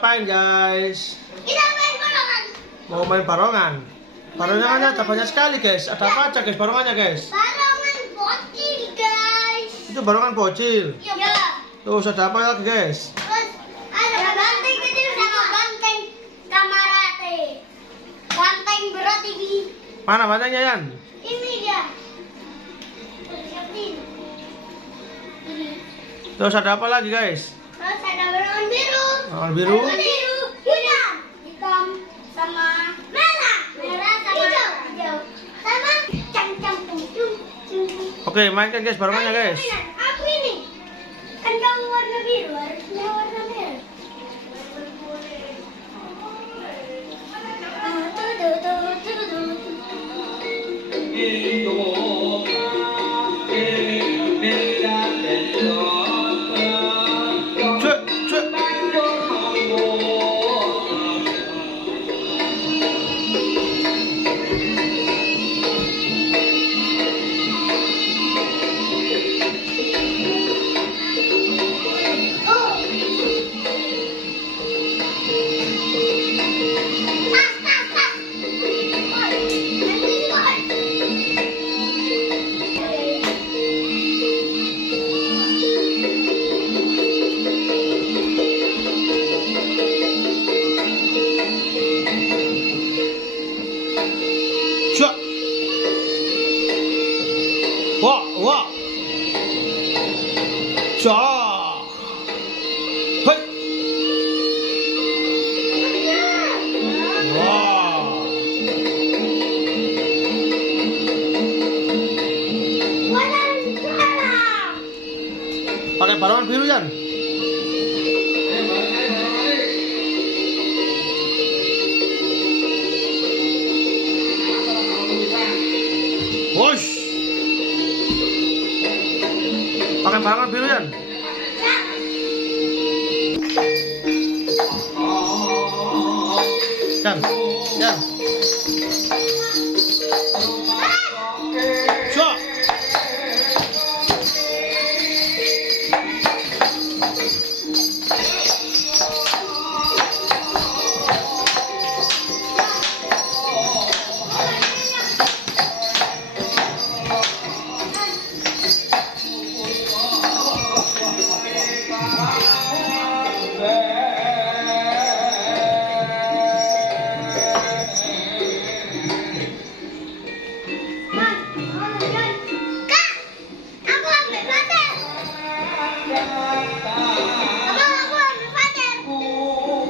Ngapain guys? Kita main barongan. Mau main barongan? Barongannya ada banyak sekali guys. Ada apa aja guys barongannya guys? Barongan bocil guys. Itu barongan bocil. Iya. Terus ada apa lagi guys? Terus ada banteng kecil sama banteng kamarate. Banteng berat ini. Mana bantengnya Yan? Ini dia. Ini. Terus ada apa lagi guys? Terus ada barongan biru. Barongan biru. Biru, hitam, hitam sama merah, merah sama hijau, sama cang-cang cung. Oke, mainkan guys barongannya guys. Aku ini kan kamu warna biru, harusnya warna merah. Cuk, cuk. Cuk. Wah, wah. Cuk. Hei. Wah. Pakai barongan biru Yan. Wush. Pakai barongan biru Yan. Yan, Yan.